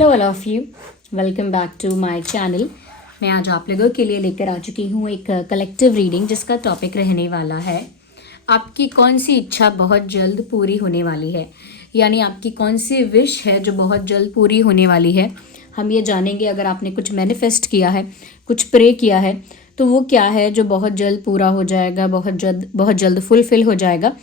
Hello all of you, welcome back to my channel. मैं आज आप लोगों के लिए लेकर आ चुकी हूँ एक कलेक्टिव रीडिंग जिसका टॉपिक रहने वाला है आपकी कौन सी इच्छा बहुत जल्द पूरी होने वाली है। यानी आपकी कौन सी विश है जो बहुत जल्द पूरी होने वाली है। हम ये जानेंगे अगर आपने कुछ मैनिफेस्ट किया है, कुछ प्रे किया है, तो वो क्या है जो बहुत जल्द पूरा हो जाएगा, बहुत जल्द फुलफिल हो जाएगा।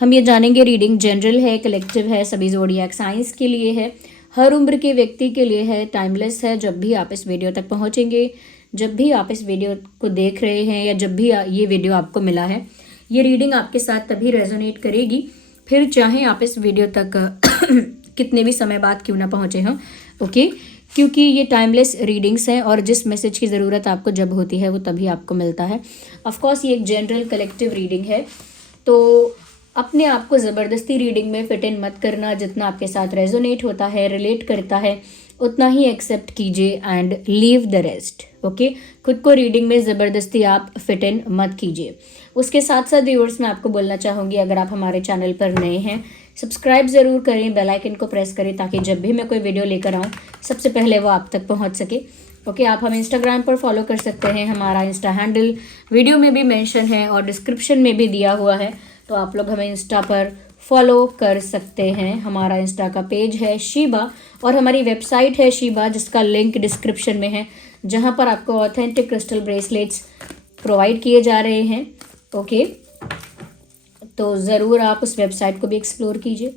हम ये जानेंगे। रीडिंग जनरल है, कलेक्टिव है, सभी ज़ोडिएक साइंस के लिए है, हर उम्र के व्यक्ति के लिए है, टाइमलेस है। जब भी आप इस वीडियो तक पहुंचेंगे, जब भी आप इस वीडियो को देख रहे हैं या जब भी ये वीडियो आपको मिला है, ये रीडिंग आपके साथ तभी रेजोनेट करेगी, फिर चाहे आप इस वीडियो तक कितने भी समय बाद क्यों ना पहुँचे हों। ओके, क्योंकि ये टाइमलेस रीडिंग्स हैं और जिस मैसेज की ज़रूरत आपको जब होती है वो तभी आपको मिलता है। ऑफकोर्स ये एक जनरल कलेक्टिव रीडिंग है, तो अपने आप को ज़बरदस्ती रीडिंग में फिट इन मत करना। जितना आपके साथ रेजोनेट होता है, रिलेट करता है, उतना ही एक्सेप्ट कीजिए and leave the rest. Okay, खुद को रीडिंग में ज़बरदस्ती आप फिट इन मत कीजिए। उसके साथ साथ व्यूअर्स मैं आपको बोलना चाहूँगी, अगर आप हमारे चैनल पर नए हैं, सब्सक्राइब ज़रूर करें, बेल आइकन को प्रेस करें ताकि जब भी मैं कोई वीडियो लेकर आऊँ सबसे पहले वो आप तक पहुँच सके। ओके, आप हमें इंस्टाग्राम पर फॉलो कर सकते हैं। हमारा इंस्टा हैंडल वीडियो में भी मेंशन है और डिस्क्रिप्शन में भी दिया हुआ है, तो आप लोग हमें इंस्टा पर फॉलो कर सकते हैं। हमारा इंस्टा का पेज है शीबा और हमारी वेबसाइट है शीबा, जिसका लिंक डिस्क्रिप्शन में है, जहां पर आपको ऑथेंटिक क्रिस्टल ब्रेसलेट्स प्रोवाइड किए जा रहे हैं। ओके, तो ज़रूर आप उस वेबसाइट को भी एक्सप्लोर कीजिए।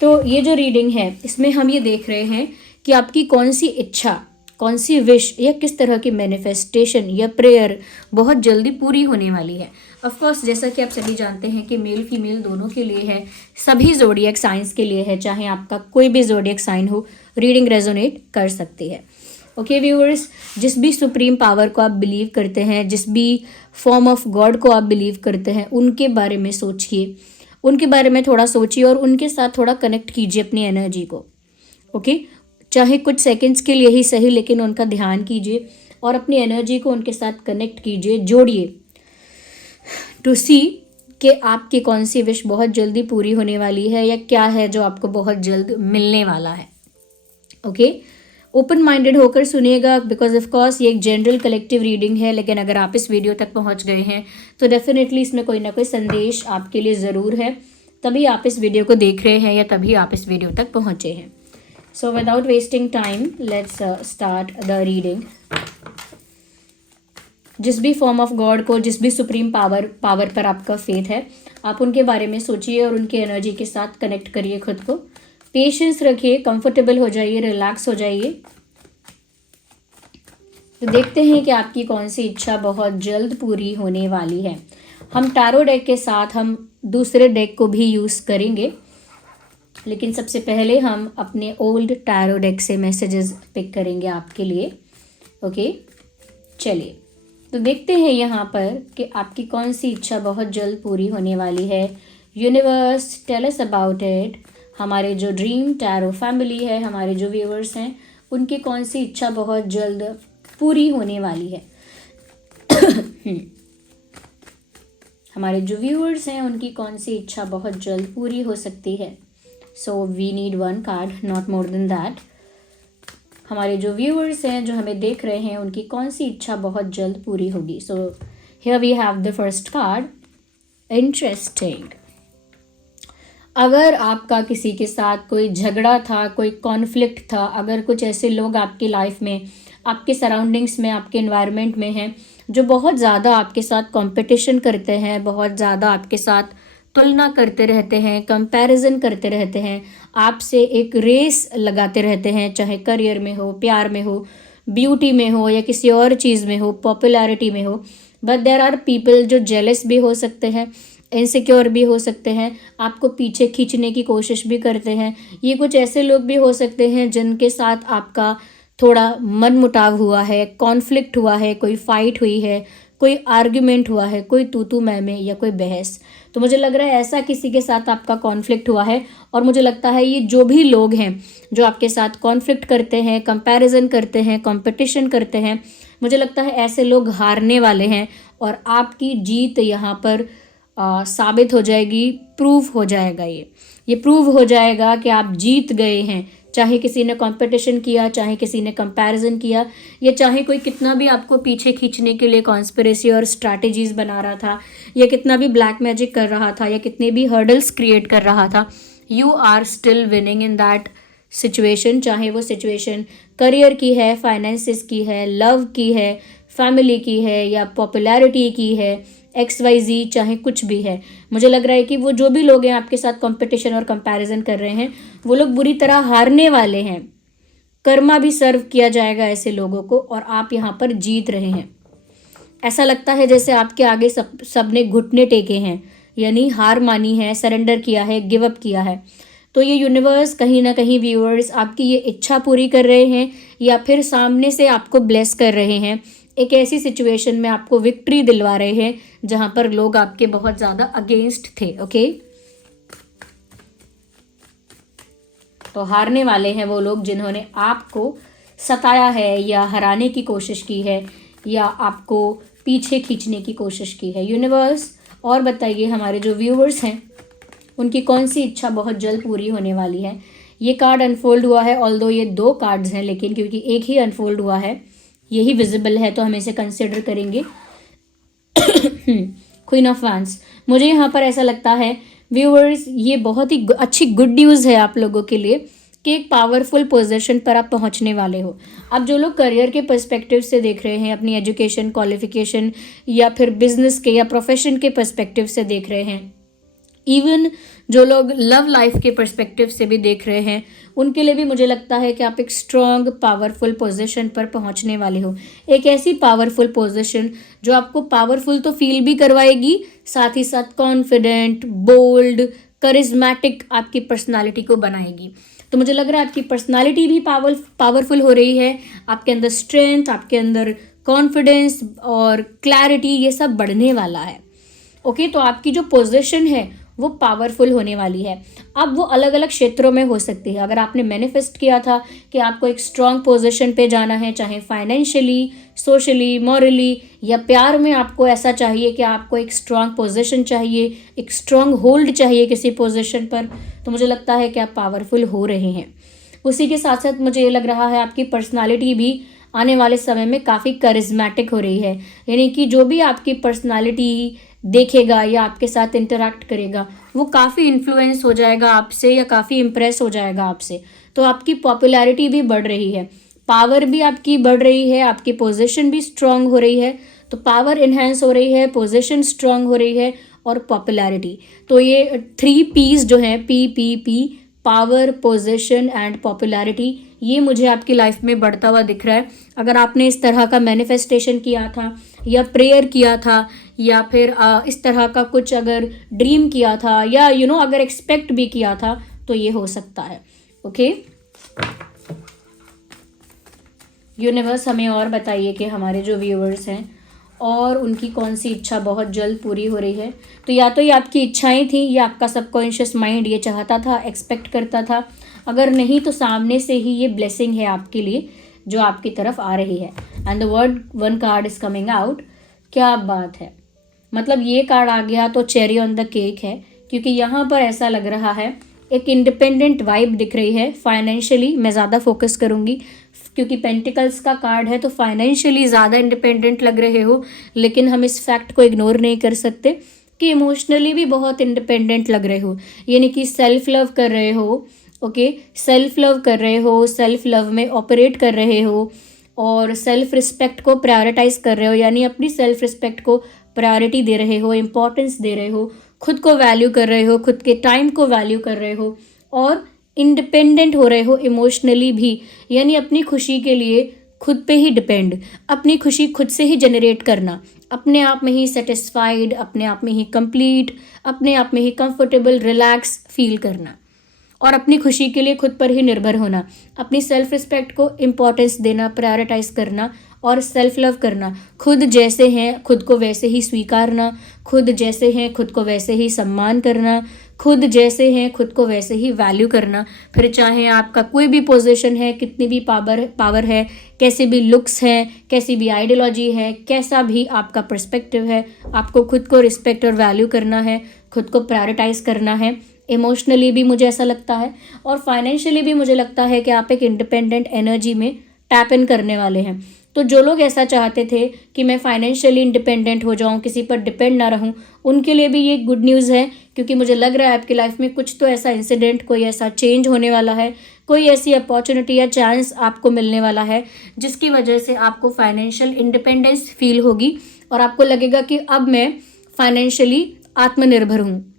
तो ये जो रीडिंग है इसमें हम ये देख रहे हैं कि आपकी कौन सी इच्छा, कौन सी विश या किस तरह की मैनिफेस्टेशन या प्रेयर बहुत जल्दी पूरी होने वाली है। ऑफ कोर्स जैसा कि आप सभी जानते हैं कि मेल फीमेल दोनों के लिए है, सभी ज़ोडिएक साइंस के लिए है, चाहे आपका कोई भी ज़ोडिएक साइन हो, रीडिंग रेजोनेट कर सकती है। ओके व्यूअर्स, जिस भी सुप्रीम पावर को आप बिलीव करते हैं, जिस भी फॉर्म ऑफ गॉड को आप बिलीव करते हैं, उनके बारे में सोचिए, उनके बारे में थोड़ा सोचिए और उनके साथ थोड़ा कनेक्ट कीजिए अपनी एनर्जी को। ओके, चाहे कुछ सेकंड्स के लिए ही सही, लेकिन उनका ध्यान कीजिए और अपनी एनर्जी को उनके साथ कनेक्ट कीजिए, जोड़िए, टू सी कि आपकी कौन सी विश बहुत जल्दी पूरी होने वाली है या क्या है जो आपको बहुत जल्द मिलने वाला है। ओके, ओपन माइंडेड होकर सुनिएगा, बिकॉज ऑफ कोर्स ये एक जनरल कलेक्टिव रीडिंग है, लेकिन अगर आप इस वीडियो तक पहुंच गए हैं तो डेफिनेटली इसमें कोई ना कोई संदेश आपके लिए ज़रूर है, तभी आप इस वीडियो को देख रहे हैं या तभी आप इस वीडियो तक पहुंचे हैं। So without wasting time let's start the reading. जिस भी फॉर्म ऑफ गॉड को, जिस भी सुप्रीम पावर पर आपका फेथ है, आप उनके बारे में सोचिए और उनकी एनर्जी के साथ कनेक्ट करिए खुद को। पेशेंस रखिए, कंफर्टेबल हो जाइए, रिलैक्स हो जाइए। तो देखते हैं कि आपकी कौन सी इच्छा बहुत जल्द पूरी होने वाली है। हम टैरो डेक के साथ हम दूसरे डेक को भी यूज़ करेंगे, लेकिन सबसे पहले हम अपने ओल्ड टैरो डेक से मैसेजेस पिक करेंगे आपके लिए। ओके, चलिए तो देखते हैं यहाँ पर कि आपकी कौन सी इच्छा बहुत जल्द पूरी होने वाली है। Universe tell us about it. हमारे जो ड्रीम टैरो फैमिली है, हमारे जो व्यूअर्स हैं, उनकी कौन सी इच्छा बहुत जल्द पूरी होने वाली है। हमारे जो व्यूअर्स हैं उनकी कौन सी इच्छा बहुत जल्द पूरी हो सकती है। So we need one card, not more than that. हमारे जो व्यूअर्स हैं, जो हमें देख रहे हैं, उनकी कौन सी इच्छा बहुत जल्द पूरी होगी। So here we have the first card, interesting. अगर आपका किसी के साथ कोई झगड़ा था, कोई कॉन्फ्लिक्ट था, अगर कुछ ऐसे लोग आपकी लाइफ में, आपके सराउंडिंग्स में, आपके एनवायरनमेंट में हैं जो बहुत ज़्यादा आपके साथ कंपटीशन करते हैं, बहुत ज़्यादा आपके साथ तुलना करते रहते हैं, कंपैरिजन करते रहते हैं, आपसे एक रेस लगाते रहते हैं, चाहे करियर में हो, प्यार में हो, ब्यूटी में हो या किसी और चीज़ में हो, पॉपुलैरिटी में हो, बट देयर आर पीपल जो जेलस भी हो सकते हैं, इनसिक्योर भी हो सकते हैं, आपको पीछे खींचने की कोशिश भी करते हैं। ये कुछ ऐसे लोग भी हो सकते हैं जिनके साथ आपका थोड़ा मनमुटाव हुआ है, कॉन्फ्लिक्ट हुआ है, कोई फाइट हुई है, कोई आर्ग्यूमेंट हुआ है, कोई तू मैं या कोई बहस। तो मुझे लग रहा है ऐसा किसी के साथ आपका कॉन्फ्लिक्ट हुआ है और मुझे लगता है ये जो भी लोग हैं जो आपके साथ कॉन्फ्लिक्ट करते हैं, कंपैरिजन करते हैं, कंपटीशन करते हैं, मुझे लगता है ऐसे लोग हारने वाले हैं और आपकी जीत यहाँ पर साबित हो जाएगी, प्रूव हो जाएगा। ये प्रूव हो जाएगा कि आप जीत गए हैं, चाहे किसी ने कंपटीशन किया, चाहे किसी ने कंपैरिजन किया, या चाहे कोई कितना भी आपको पीछे खींचने के लिए कॉन्स्पिरेसी और स्ट्रैटेजीज बना रहा था, या कितना भी ब्लैक मैजिक कर रहा था, या कितने भी हर्डल्स क्रिएट कर रहा था, you are still winning in that situation. चाहे वो सिचुएशन करियर की है, फाइनेंसिस की है, लव की है, फैमिली की है, या पॉपुलैरिटी की है, XYZ, चाहे कुछ भी है। मुझे लग रहा है कि वो जो भी लोग हैं आपके साथ कंपटीशन और कंपैरिजन कर रहे हैं, वो लोग बुरी तरह हारने वाले हैं। कर्मा भी सर्व किया जाएगा ऐसे लोगों को, और आप यहाँ पर जीत रहे हैं। ऐसा लगता है जैसे आपके आगे सब ने घुटने टेके हैं, यानी हार मानी है, सरेंडर किया है, गिव अप किया है। तो ये यूनिवर्स कहीं ना कहीं व्यूअर्स आपकी ये इच्छा पूरी कर रहे हैं, या फिर सामने से आपको ब्लेस कर रहे हैं। एक ऐसी सिचुएशन में आपको विक्ट्री दिलवा रहे हैं जहां पर लोग आपके बहुत ज़्यादा अगेंस्ट थे। ओके, तो हारने वाले हैं वो लोग जिन्होंने आपको सताया है, या हराने की कोशिश की है, या आपको पीछे खींचने की कोशिश की है। यूनिवर्स, और बताइए हमारे जो व्यूअर्स हैं उनकी कौन सी इच्छा बहुत जल्द पूरी होने वाली है। ये कार्ड अनफोल्ड हुआ है, ऑल्दो ये 2 कार्ड्स हैं, लेकिन क्योंकि एक ही अनफोल्ड हुआ है, यही विजिबल है, तो हम इसे कंसिडर करेंगे। Queen of wands. मुझे यहाँ पर ऐसा लगता है व्यूअर्स, ये बहुत ही अच्छी गुड न्यूज़ है आप लोगों के लिए कि एक पावरफुल पोजीशन पर आप पहुँचने वाले हो। अब जो लोग करियर के पर्सपेक्टिव से देख रहे हैं, अपनी एजुकेशन, क्वालिफिकेशन, या फिर बिजनेस के या प्रोफेशन के पर्सपेक्टिव से देख रहे हैं, इवन जो लोग लव लाइफ के पर्सपेक्टिव से भी देख रहे हैं, उनके लिए भी मुझे लगता है कि आप एक स्ट्रॉन्ग पावरफुल पोजीशन पर पहुंचने वाले हो। एक ऐसी पावरफुल पोजीशन जो आपको पावरफुल तो फील भी करवाएगी, साथ ही साथ कॉन्फिडेंट, बोल्ड, करिज्मेटिक आपकी पर्सनालिटी को बनाएगी। तो मुझे लग रहा है आपकी पर्सनालिटी भी पावरफुल हो रही है, आपके अंदर स्ट्रेंथ, आपके अंदर कॉन्फिडेंस और क्लैरिटी, ये सब बढ़ने वाला है। ओके, तो आपकी जो पोजीशन है वो पावरफुल होने वाली है। अब वो अलग अलग क्षेत्रों में हो सकती है। अगर आपने मैनिफेस्ट किया था कि आपको एक स्ट्रॉन्ग पोजीशन पे जाना है, चाहे फाइनेंशियली, सोशली, मॉरली, या प्यार में आपको ऐसा चाहिए कि आपको एक स्ट्रॉन्ग पोजीशन चाहिए, एक स्ट्रॉन्ग होल्ड चाहिए किसी पोजीशन पर, तो मुझे लगता है कि आप पावरफुल हो रहे हैं। उसी के साथ साथ मुझे ये लग रहा है आपकी पर्सनालिटी भी आने वाले समय में काफ़ी करिज्मेटिक हो रही है, यानी कि जो भी आपकी पर्सनालिटी देखेगा या आपके साथ इंटरैक्ट करेगा वो काफ़ी इन्फ्लुएंस हो जाएगा आपसे, या काफ़ी इम्प्रेस हो जाएगा आपसे। तो आपकी पॉपुलैरिटी भी बढ़ रही है, पावर भी आपकी बढ़ रही है, आपकी पोजीशन भी स्ट्रांग हो रही है। तो पावर इन्हेंस हो रही है, पोजीशन स्ट्रांग हो रही है, और पॉपुलैरिटी। तो ये 3 P's जो हैं, PPP, power, position and popularity, ये मुझे आपकी लाइफ में बढ़ता हुआ दिख रहा है। अगर आपने इस तरह का मैनिफेस्टेशन किया था, या प्रेयर किया था, या फिर इस तरह का कुछ अगर ड्रीम किया था, या अगर एक्सपेक्ट भी किया था, तो ये हो सकता है। ओके, यूनिवर्स हमें और बताइए कि हमारे जो व्यूअर्स हैं और उनकी कौन सी इच्छा बहुत जल्द पूरी हो रही है। तो या तो ये आपकी इच्छाएं थी, या आपका सबकॉन्शियस माइंड ये चाहता था, एक्सपेक्ट करता था। अगर नहीं तो सामने से ही ये ब्लेसिंग है आपके लिए जो आपकी तरफ आ रही है। And the word 1 card is coming out. क्या बात है, मतलब ये कार्ड आ गया तो चेरी ऑन द केक है, क्योंकि यहाँ पर ऐसा लग रहा है एक इंडिपेंडेंट वाइब दिख रही है। फाइनेंशियली मैं ज़्यादा फोकस करूँगी, क्योंकि पेंटिकल्स का कार्ड है, तो फाइनेंशियली ज़्यादा इंडिपेंडेंट लग रहे हो, लेकिन हम इस फैक्ट को इग्नोर नहीं कर सकते कि इमोशनली भी बहुत इंडिपेंडेंट लग रहे हो, यानी कि सेल्फ लव कर रहे हो। ओके, सेल्फ लव कर रहे हो, सेल्फ लव में ऑपरेट कर रहे हो, और सेल्फ रिस्पेक्ट को प्रायोरिटाइज कर रहे हो, यानी अपनी सेल्फ रिस्पेक्ट को प्रायोरिटी दे रहे हो, इम्पोर्टेंस दे रहे हो, खुद को वैल्यू कर रहे हो, खुद के टाइम को वैल्यू कर रहे हो, और इंडिपेंडेंट हो रहे हो इमोशनली भी, यानी अपनी खुशी के लिए खुद पे ही डिपेंड, अपनी खुशी खुद से ही जनरेट करना, अपने आप में ही सेटिस्फाइड, अपने आप में ही कंप्लीट, अपने आप में ही कंफर्टेबल, रिलैक्स फील करना, और अपनी खुशी के लिए खुद पर ही निर्भर होना, अपनी सेल्फ रिस्पेक्ट को इम्पोर्टेंस देना, प्रायोरिटाइज करना, और सेल्फ लव करना। खुद जैसे हैं खुद को वैसे ही स्वीकारना, खुद जैसे हैं खुद को वैसे ही सम्मान करना, खुद जैसे हैं खुद को वैसे ही वैल्यू करना। फिर चाहे आपका कोई भी पोजीशन है, कितनी भी पावर है, कैसे भी लुक्स हैं, कैसी भी आइडियोलॉजी है, कैसा भी आपका पर्सपेक्टिव है, आपको खुद को रिस्पेक्ट और वैल्यू करना है, खुद को प्रायोरिटाइज करना है, इमोशनली भी मुझे ऐसा लगता है, और फाइनेंशियली भी मुझे लगता है कि आप एक इंडिपेंडेंट एनर्जी में टैप इन करने वाले हैं। तो जो लोग ऐसा चाहते थे कि मैं फाइनेंशियली इंडिपेंडेंट हो जाऊं, किसी पर डिपेंड ना रहूं, उनके लिए भी ये गुड न्यूज़ है, क्योंकि मुझे लग रहा है आपकी लाइफ में कुछ तो ऐसा इंसिडेंट, कोई ऐसा चेंज होने वाला है, कोई ऐसी अपॉर्चुनिटी या चांस आपको मिलने वाला है जिसकी वजह से आपको फाइनेंशियल इंडिपेंडेंस फील होगी और आपको लगेगा कि अब मैं फाइनेंशियली आत्मनिर्भर हूँ।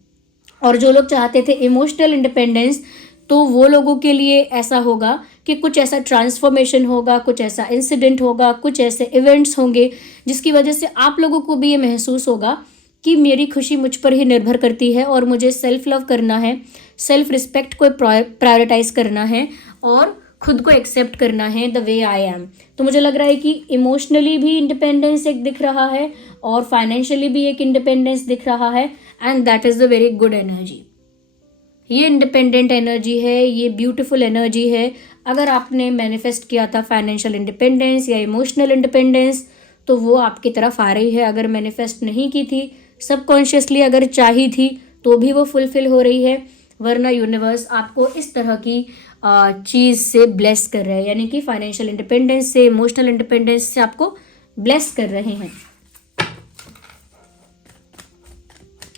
और जो लोग चाहते थे इमोशनल इंडिपेंडेंस, तो वो लोगों के लिए ऐसा होगा कि कुछ ऐसा ट्रांसफॉर्मेशन होगा, कुछ ऐसा इंसिडेंट होगा, कुछ ऐसे इवेंट्स होंगे जिसकी वजह से आप लोगों को भी ये महसूस होगा कि मेरी खुशी मुझ पर ही निर्भर करती है और मुझे सेल्फ लव करना है, सेल्फ रिस्पेक्ट को प्रायोरिटाइज करना है और खुद को एक्सेप्ट करना है द वे आई एम। तो मुझे लग रहा है कि इमोशनली भी इंडिपेंडेंस एक दिख रहा है और फाइनेंशियली भी एक इंडिपेंडेंस दिख रहा है, and that is the very good energy. ये इंडिपेंडेंट एनर्जी है, ये ब्यूटीफुल एनर्जी है। अगर आपने मैनिफेस्ट किया था फाइनेंशियल इंडिपेंडेंस या इमोशनल इंडिपेंडेंस, तो वो आपकी तरफ आ रही है। अगर मैनिफेस्ट नहीं की थी, सबकॉन्शियसली अगर चाही थी, तो भी वो फुलफिल हो रही है, वरना यूनिवर्स आपको इस तरह की चीज़ से ब्लेस कर रहे हैं, यानी कि फाइनेंशियल इंडिपेंडेंस से, इमोशनल इंडिपेंडेंस से आपको ब्लेस कर रहे हैं।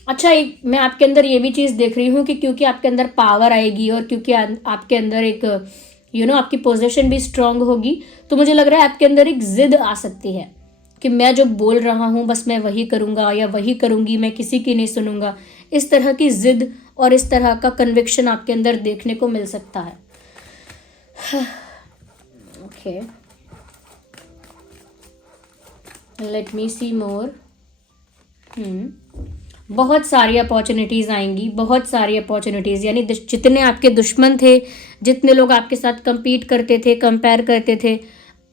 अच्छा, एक मैं आपके अंदर ये भी चीज़ देख रही हूँ कि क्योंकि आपके अंदर पावर आएगी और क्योंकि आपके अंदर एक आपकी पोजीशन भी स्ट्रांग होगी, तो मुझे लग रहा है आपके अंदर एक जिद आ सकती है कि मैं जो बोल रहा हूँ बस मैं वही करूँगा या वही करूँगी, मैं किसी की नहीं सुनूंगा। इस तरह की जिद और इस तरह का कन्विक्शन आपके अंदर देखने को मिल सकता है। ओके, लेट मी सी मोर। बहुत सारी अपॉर्चुनिटीज़ आएंगी, बहुत सारी अपॉर्चुनिटीज़, यानी जितने आपके दुश्मन थे, जितने लोग आपके साथ compete करते थे, कंपेयर करते थे,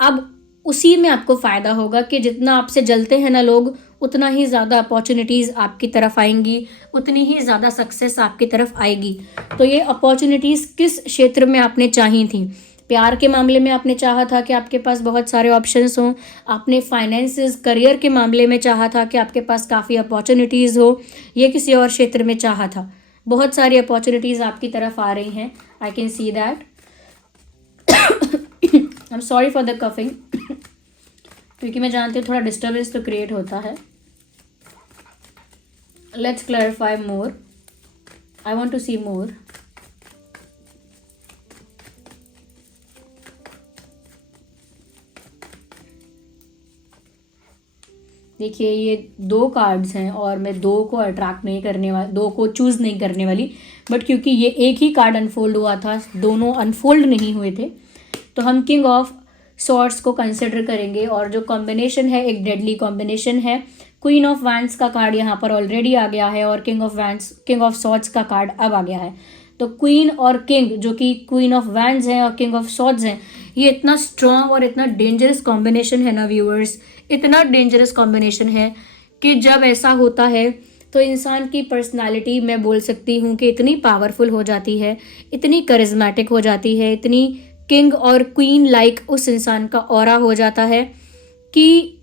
अब उसी में आपको फ़ायदा होगा कि जितना आपसे जलते हैं ना लोग, उतना ही ज़्यादा अपॉर्चुनिटीज़ आपकी तरफ आएंगी, उतनी ही ज़्यादा सक्सेस आपकी तरफ आएगी। तो ये अपॉर्चुनिटीज़ किस क्षेत्र में आपने चाही थी? प्यार के मामले में आपने चाहा था कि आपके पास बहुत सारे ऑप्शंस हों, आपने फाइनेंसेस, करियर के मामले में चाहा था कि आपके पास काफ़ी अपॉर्चुनिटीज़ हो, ये किसी और क्षेत्र में चाहा था। बहुत सारी अपॉर्चुनिटीज़ आपकी तरफ आ रही हैं, I can see that. I am sorry for the coughing, क्योंकि मैं जानती हूँ थोड़ा डिस्टर्बेंस तो क्रिएट होता है। Let's clarify more, I want to see more. देखिए, ये 2 कार्ड्स हैं और मैं 2 को अट्रैक्ट नहीं करने वाली, 2 को चूज़ नहीं करने वाली, बट क्योंकि ये एक ही कार्ड अनफोल्ड हुआ था, दोनों अनफोल्ड नहीं हुए थे, तो हम किंग ऑफ सॉर्ड्स को कंसिडर करेंगे। और जो कॉम्बिनेशन है एक डेडली कॉम्बिनेशन है। क्वीन ऑफ वैंड्स का कार्ड यहाँ पर ऑलरेडी आ गया है और किंग ऑफ सॉर्ड्स का कार्ड अब आ गया है। तो क्वीन और किंग, जो कि क्वीन ऑफ वैंड्स हैं और किंग ऑफ सॉर्ड्स हैं, ये इतना स्ट्रॉन्ग और इतना डेंजरस कॉम्बिनेशन है ना व्यूअर्स, इतना डेंजरस कॉम्बिनेशन है कि जब ऐसा होता है तो इंसान की पर्सनालिटी, मैं बोल सकती हूँ कि इतनी पावरफुल हो जाती है, इतनी करिज्मेटिक हो जाती है, इतनी किंग और क्वीन लाइक उस इंसान का ऑरा हो जाता है कि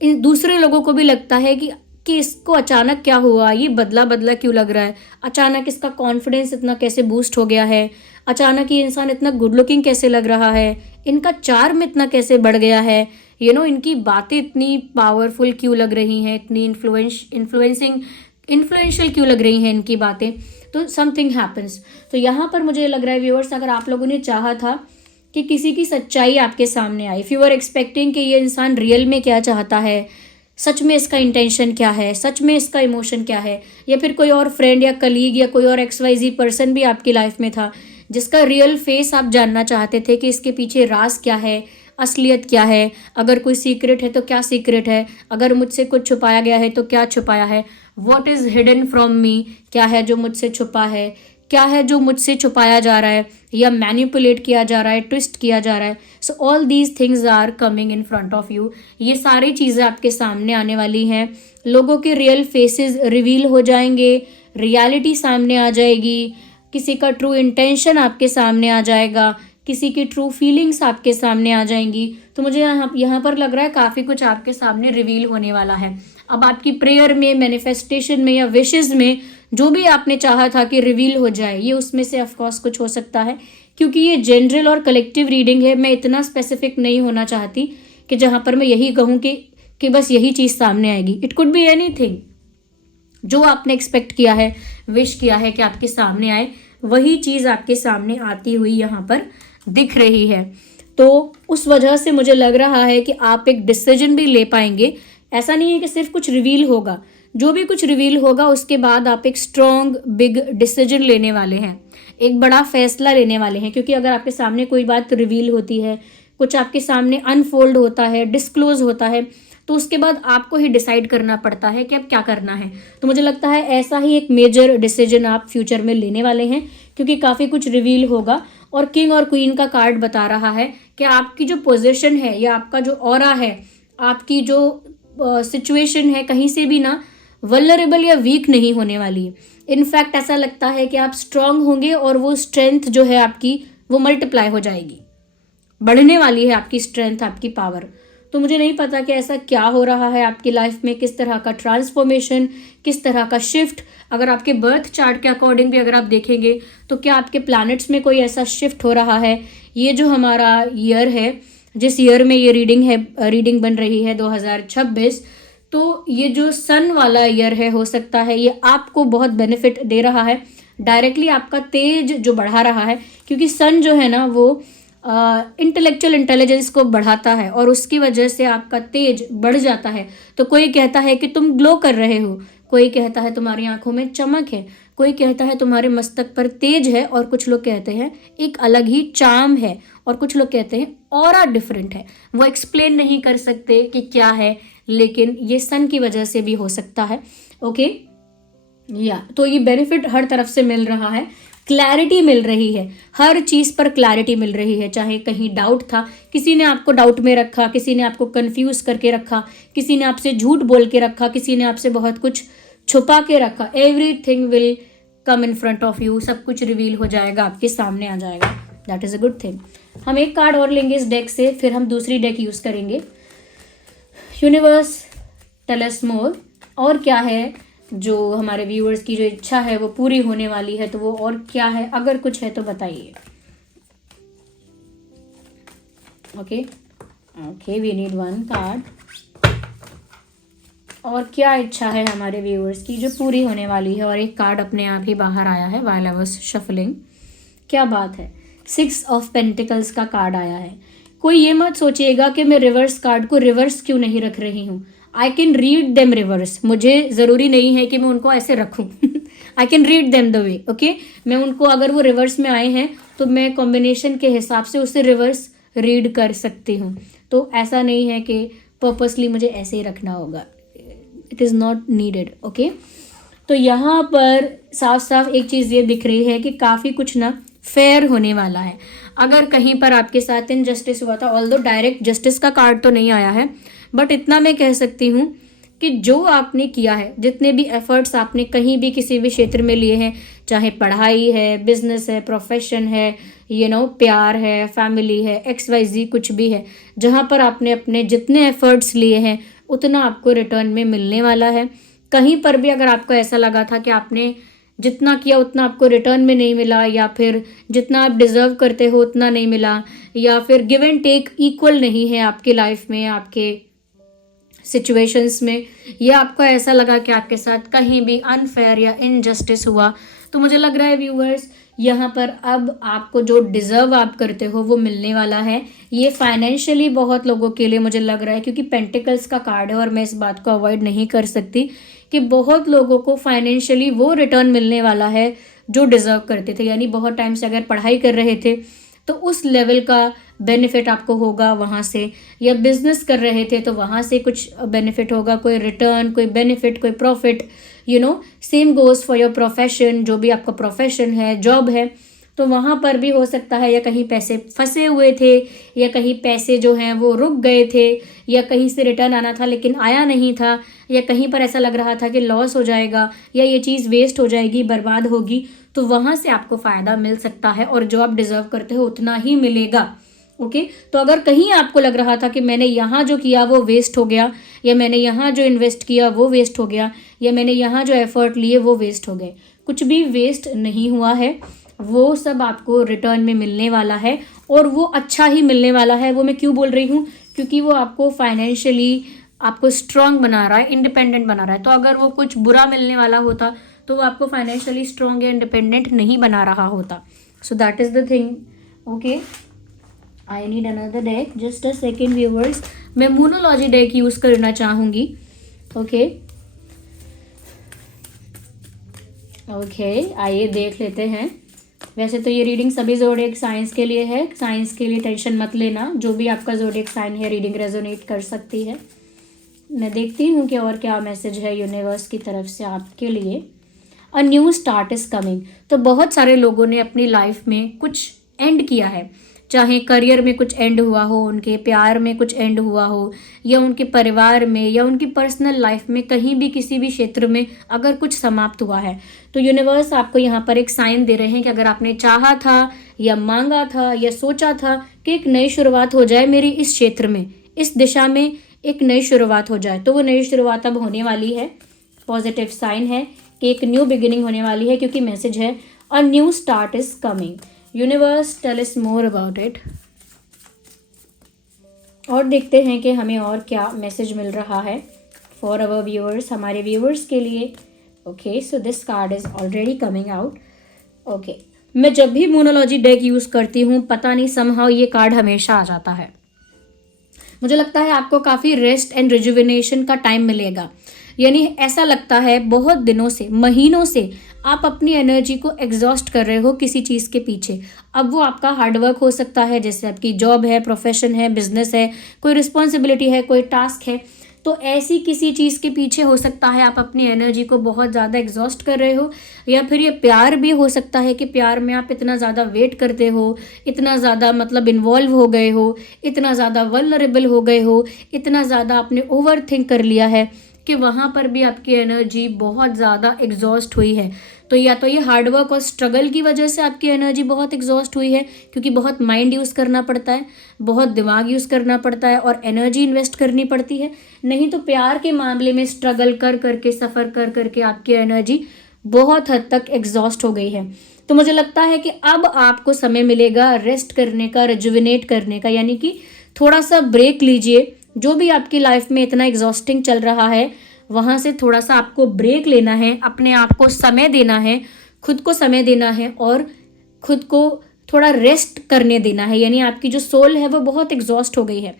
दूसरे लोगों को भी लगता है कि इसको अचानक क्या हुआ, ये बदला बदला क्यों लग रहा है, अचानक इसका कॉन्फिडेंस इतना कैसे बूस्ट हो गया है, अचानक ये इंसान इतना गुड लुकिंग कैसे लग रहा है, इनका चार्म इतना कैसे बढ़ गया है, इनकी बातें इतनी पावरफुल क्यों लग रही हैं, इतनी इन्फ्लुएंशियल क्यों लग रही हैं इनकी बातें। तो समथिंग हैपन्स। तो यहाँ पर मुझे लग रहा है व्यूअर्स, अगर आप लोगों ने चाहा था कि किसी की सच्चाई आपके सामने आई, इफ़ यू आर एक्सपेक्टिंग कि ये इंसान रियल में क्या चाहता है, सच में इसका इंटेंशन क्या है, सच में इसका इमोशन क्या है, या फिर कोई और फ्रेंड या कलीग या कोई और XYZ पर्सन भी आपकी लाइफ में था जिसका रियल फेस आप जानना चाहते थे कि इसके पीछे राज क्या है, असलियत क्या है, अगर कोई सीक्रेट है तो क्या सीक्रेट है, अगर मुझसे कुछ छुपाया गया है तो क्या छुपाया है, what is hidden from me, क्या है जो मुझसे छुपा है, क्या है जो मुझसे छुपाया जा रहा है या मैनिपुलेट किया जा रहा है, ट्विस्ट किया जा रहा है। So all these things are coming in front of you. ये सारी चीज़ें आपके सामने आने वाली हैं, लोगों के रियल फेसेस रिवील हो जाएंगे, रियलिटी सामने आ जाएगी, किसी का ट्रू इंटेंशन आपके सामने आ जाएगा, किसी की ट्रू फीलिंग्स आपके सामने आ जाएंगी। तो मुझे यहाँ पर लग रहा है काफ़ी कुछ आपके सामने रिवील होने वाला है। अब आपकी प्रेयर में, मैनिफेस्टेशन में या विशेज़ में जो भी आपने चाहा था कि रिवील हो जाए, ये उसमें से ऑफकोर्स कुछ हो सकता है, क्योंकि ये जनरल और कलेक्टिव रीडिंग है। मैं इतना स्पेसिफिक नहीं होना चाहती कि जहाँ पर मैं यही कहूँ कि बस यही चीज़ सामने आएगी। It could be anything. जो आपने एक्सपेक्ट किया है, विश किया है कि आपके सामने आए, वही चीज़ आपके सामने आती हुई यहाँ पर दिख रही है। तो उस वजह से मुझे लग रहा है कि आप एक डिसीजन भी ले पाएंगे। ऐसा नहीं है कि सिर्फ कुछ रिवील होगा, जो भी कुछ रिवील होगा उसके बाद आप एक स्ट्रॉन्ग बिग डिसीजन लेने वाले हैं, एक बड़ा फैसला लेने वाले हैं। क्योंकि अगर आपके सामने कोई बात रिवील होती है, कुछ आपके सामने अनफोल्ड होता है, डिस्क्लोज होता है, तो उसके बाद आपको ही डिसाइड करना पड़ता है कि अब क्या करना है। तो मुझे लगता है ऐसा ही एक मेजर डिसीजन आप फ्यूचर में लेने वाले हैं, क्योंकि काफ़ी कुछ रिवील होगा। और किंग और क्वीन का कार्ड बता रहा है कि आपकी जो पोजीशन है या आपका जो ऑरा है, आपकी जो सिचुएशन है, कहीं से भी ना वल्नरेबल या वीक नहीं होने वाली है। इनफैक्ट ऐसा लगता है कि आप स्ट्रांग होंगे और वो स्ट्रेंथ जो है आपकी वो मल्टीप्लाई हो जाएगी, बढ़ने वाली है आपकी स्ट्रेंथ, आपकी पावर। तो मुझे नहीं पता कि ऐसा क्या हो रहा है आपकी लाइफ में, किस तरह का ट्रांसफॉर्मेशन, किस तरह का शिफ्ट। अगर आपके बर्थ चार्ट के अकॉर्डिंग भी अगर आप देखेंगे तो क्या आपके प्लैनेट्स में कोई ऐसा शिफ्ट हो रहा है। ये जो हमारा ईयर है, जिस ईयर में ये रीडिंग बन रही है 2026, तो ये जो सन वाला ईयर है, हो सकता है ये आपको बहुत बेनिफिट दे रहा है। डायरेक्टली आपका तेज जो बढ़ा रहा है, क्योंकि सन जो है ना वो इंटेलेक्चुअल इंटेलिजेंस को बढ़ाता है और उसकी वजह से आपका तेज बढ़ जाता है। तो कोई कहता है कि तुम ग्लो कर रहे हो, कोई कहता है तुम्हारी आंखों में चमक है, कोई कहता है तुम्हारे मस्तक पर तेज है, और कुछ लोग कहते हैं एक अलग ही चार्म है, और कुछ लोग कहते हैं ऑरा डिफरेंट है। वो एक्सप्लेन नहीं कर सकते कि क्या है, लेकिन ये सन की वजह से भी हो सकता है। ओके तो ये बेनिफिट हर तरफ से मिल रहा है, क्लैरिटी मिल रही है, हर चीज़ पर क्लैरिटी मिल रही है। चाहे कहीं डाउट था, किसी ने आपको डाउट में रखा, किसी ने आपको कंफ्यूज करके रखा, किसी ने आपसे झूठ बोल के रखा, किसी ने आपसे बहुत कुछ छुपा के रखा, everything will come in front of you. सब कुछ रिवील हो जाएगा, आपके सामने आ जाएगा। That is a good thing. हम एक कार्ड और लेंगे इस डेक से, फिर हम दूसरी डेक यूज़ करेंगे। यूनिवर्स टेल अस मोर, और क्या है जो हमारे व्यूअर्स की जो इच्छा है वो पूरी होने वाली है, तो वो और क्या है, अगर कुछ है तो बताइए। Okay we need one card. और क्या इच्छा है हमारे व्यूअर्स की जो पूरी होने वाली है। और एक कार्ड अपने आप ही बाहर आया है व्हाइल आई वाज शफलिंग। क्या बात है, 6 ऑफ पेंटिकल्स का कार्ड आया है। कोई ये मत सोचिएगा कि मैं रिवर्स कार्ड को रिवर्स क्यों नहीं रख रही हूँ। I can read them reverse, मुझे ज़रूरी नहीं है कि मैं उनको ऐसे रखूँ। I can read them the way, okay. मैं उनको, अगर वो रिवर्स में आए हैं तो मैं कॉम्बिनेशन के हिसाब से उसे रिवर्स रीड कर सकती हूँ। तो ऐसा नहीं है कि पर्पसली मुझे ऐसे ही रखना होगा, it is not needed, okay. तो यहाँ पर साफ साफ एक चीज़ ये दिख रही है कि काफ़ी कुछ ना फेयर होने वाला है। अगर कहीं पर आपके साथ इनजस्टिस हुआ था, ऑल्दो डायरेक्ट जस्टिस का कार्ड तो नहीं आया है, बट इतना मैं कह सकती हूँ कि जो आपने किया है, जितने भी एफर्ट्स आपने कहीं भी किसी भी क्षेत्र में लिए हैं, चाहे पढ़ाई है, बिजनेस है, प्रोफेशन है, प्यार है, फैमिली है, XYZ कुछ भी है, जहाँ पर आपने अपने जितने एफर्ट्स लिए हैं उतना आपको रिटर्न में मिलने वाला है। कहीं पर भी अगर आपको ऐसा लगा था कि आपने जितना किया उतना आपको रिटर्न में नहीं मिला, या फिर जितना आप डिज़र्व करते हो उतना नहीं मिला, या फिर गिव एंड टेक इक्वल नहीं है आपकी लाइफ में, आपके सिचुएशंस में, या आपको ऐसा लगा कि आपके साथ कहीं भी अनफेयर या इनजस्टिस हुआ, तो मुझे लग रहा है व्यूअर्स यहाँ पर अब आपको जो डिज़र्व आप करते हो वो मिलने वाला है। ये फाइनेंशियली बहुत लोगों के लिए मुझे लग रहा है, क्योंकि पेंटिकल्स का कार्ड है और मैं इस बात को अवॉइड नहीं कर सकती कि बहुत लोगों को फाइनेंशियली वो रिटर्न मिलने वाला है जो डिज़र्व करते थे। यानी बहुत टाइम से अगर पढ़ाई कर रहे थे तो उस लेवल का बेनिफिट आपको होगा वहाँ से, या बिजनेस कर रहे थे तो वहाँ से कुछ बेनिफिट होगा, कोई रिटर्न, कोई बेनिफिट, कोई profit. Same goes for your profession, जो भी आपका प्रोफेशन है, जॉब है, तो वहाँ पर भी हो सकता है, या कहीं पैसे फंसे हुए थे, या कहीं पैसे जो हैं वो रुक गए थे, या कहीं से रिटर्न आना था लेकिन आया नहीं था, या कहीं पर ऐसा लग रहा था कि लॉस हो जाएगा या ये चीज़ वेस्ट हो जाएगी, बर्बाद होगी, तो वहाँ से आपको फ़ायदा मिल सकता है और जो आप डिज़र्व करते हो उतना ही मिलेगा। ओके तो अगर कहीं आपको लग रहा था कि मैंने यहाँ जो किया वो वेस्ट हो गया, या मैंने यहाँ जो इन्वेस्ट किया वो वेस्ट हो गया, या मैंने यहाँ जो एफर्ट लिए वो वेस्ट हो गए। कुछ भी वेस्ट नहीं हुआ है, वो सब आपको रिटर्न में मिलने वाला है और वो अच्छा ही मिलने वाला है। वो मैं क्यों बोल रही हूँ, क्योंकि वो आपको फाइनेंशियली आपको स्ट्रांग बना रहा है, इंडिपेंडेंट बना रहा है। तो अगर वो कुछ बुरा मिलने वाला होता तो वो आपको फाइनेंशियली स्ट्रांग या इंडिपेंडेंट नहीं बना रहा होता। So that is the thing. Okay, I need another deck, just a second viewers. मैं मोनोलॉजी डेक यूज़ करना चाहूँगी। ओके ओके, आइए देख लेते हैं। वैसे तो ये रीडिंग सभी ज़ोडिएक साइंस के लिए है, साइंस के लिए टेंशन मत लेना। जो भी आपका ज़ोडिएक साइन है रीडिंग रेजोनेट कर सकती है। मैं देखती हूँ कि और क्या मैसेज है यूनिवर्स की तरफ से आपके लिए। अ न्यू स्टार्ट इज़ कमिंग। तो बहुत सारे लोगों ने अपनी लाइफ में कुछ एंड किया है, चाहे करियर में कुछ एंड हुआ हो, उनके प्यार में कुछ एंड हुआ हो, या उनके परिवार में, या उनकी पर्सनल लाइफ में, कहीं भी किसी भी क्षेत्र में अगर कुछ समाप्त हुआ है तो यूनिवर्स आपको यहाँ पर एक साइन दे रहे हैं कि अगर आपने चाहा था या मांगा था या सोचा था कि एक नई शुरुआत हो जाए मेरी इस क्षेत्र में, इस दिशा में एक नई शुरुआत हो जाए, तो वो नई शुरुआत अब होने वाली है। पॉजिटिव साइन है कि एक न्यू बिगिनिंग होने वाली है, क्योंकि मैसेज है a new start is coming. Universe tell us more about it. और देखते हैं कि हमें और क्या मैसेज मिल रहा है फॉर अवर व्यूअर्स, हमारे व्यूअर्स के लिए। Okay, so this card is already coming out. Okay, मैं जब भी मोनोलॉजी डेक यूज़ करती हूँ, पता नहीं समहाउ ये कार्ड हमेशा आ जाता है। मुझे लगता है आपको काफ़ी रेस्ट एंड रिजुविनेशन का टाइम मिलेगा। यानी ऐसा लगता है बहुत दिनों से, महीनों से आप अपनी एनर्जी को एग्जॉस्ट कर रहे हो किसी चीज़ के पीछे। अब वो आपका हार्डवर्क हो सकता है, जैसे आपकी जॉब है, प्रोफेशन है, बिजनेस है, कोई रिस्पॉन्सिबिलिटी है, कोई टास्क है। तो ऐसी किसी चीज़ के पीछे हो सकता है आप अपनी एनर्जी को बहुत ज़्यादा एग्जॉस्ट कर रहे हो, या फिर ये प्यार भी हो सकता है कि प्यार में आप इतना ज़्यादा वेट करते हो, इतना ज़्यादा मतलब इन्वॉल्व हो गए हो, इतना ज़्यादा वल्नरेबल हो गए हो, इतना ज़्यादा आपने ओवर थिंक कर लिया है कि वहाँ पर भी आपकी एनर्जी बहुत ज़्यादा एग्जॉस्ट हुई है। तो या तो ये हार्डवर्क और स्ट्रगल की वजह से आपकी एनर्जी बहुत एग्जॉस्ट हुई है, क्योंकि बहुत माइंड यूज़ करना पड़ता है, बहुत दिमाग यूज़ करना पड़ता है और एनर्जी इन्वेस्ट करनी पड़ती है। नहीं तो प्यार के मामले में स्ट्रगल कर करके, सफ़र कर करके आपकी एनर्जी बहुत हद तक एग्जॉस्ट हो गई है। तो मुझे लगता है कि अब आपको समय मिलेगा रेस्ट करने का, रिजुविनेट करने का, यानी कि थोड़ा सा ब्रेक लीजिए। जो भी आपकी लाइफ में इतना एग्जॉस्टिंग चल रहा है, वहाँ से थोड़ा सा आपको ब्रेक लेना है, अपने आप को समय देना है, खुद को समय देना है और खुद को थोड़ा रेस्ट करने देना है। यानी आपकी जो सोल है वो बहुत एग्जॉस्ट हो गई है।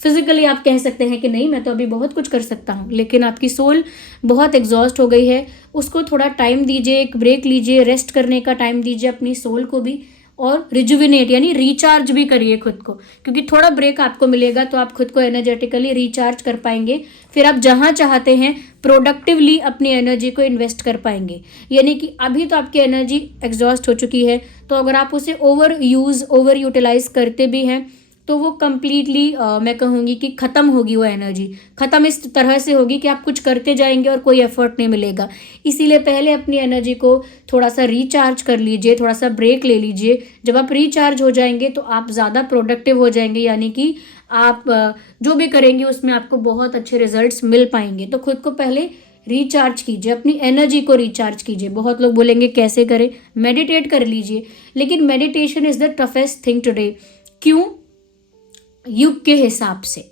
फिजिकली आप कह सकते हैं कि नहीं, मैं तो अभी बहुत कुछ कर सकता हूँ, लेकिन आपकी सोल बहुत एग्जॉस्ट हो गई है। उसको थोड़ा टाइम दीजिए, एक ब्रेक लीजिए, रेस्ट करने का टाइम दीजिए अपनी सोल को भी, और रिजुविनेट यानी रिचार्ज भी करिए खुद को, क्योंकि थोड़ा ब्रेक आपको मिलेगा तो आप खुद को एनर्जेटिकली रिचार्ज कर पाएंगे। फिर आप जहाँ चाहते हैं प्रोडक्टिवली अपनी एनर्जी को इन्वेस्ट कर पाएंगे। यानी कि अभी तो आपकी एनर्जी एग्जॉस्ट हो चुकी है, तो अगर आप उसे ओवर यूटिलाइज करते भी हैं तो वो कम्प्लीटली मैं कहूँगी कि ख़त्म होगी। वो एनर्जी ख़त्म इस तरह से होगी कि आप कुछ करते जाएंगे और कोई एफर्ट नहीं मिलेगा। इसीलिए पहले अपनी एनर्जी को थोड़ा सा रिचार्ज कर लीजिए, थोड़ा सा ब्रेक ले लीजिए। जब आप रिचार्ज हो जाएंगे तो आप ज़्यादा प्रोडक्टिव हो जाएंगे, यानी कि आप जो भी करेंगे उसमें आपको बहुत अच्छे रिजल्ट्स मिल पाएंगे। तो खुद को पहले रिचार्ज कीजिए, अपनी एनर्जी को रिचार्ज कीजिए। बहुत लोग बोलेंगे कैसे करें, मेडिटेट कर लीजिए, लेकिन meditation is the toughest thing today. क्यों? युग के हिसाब से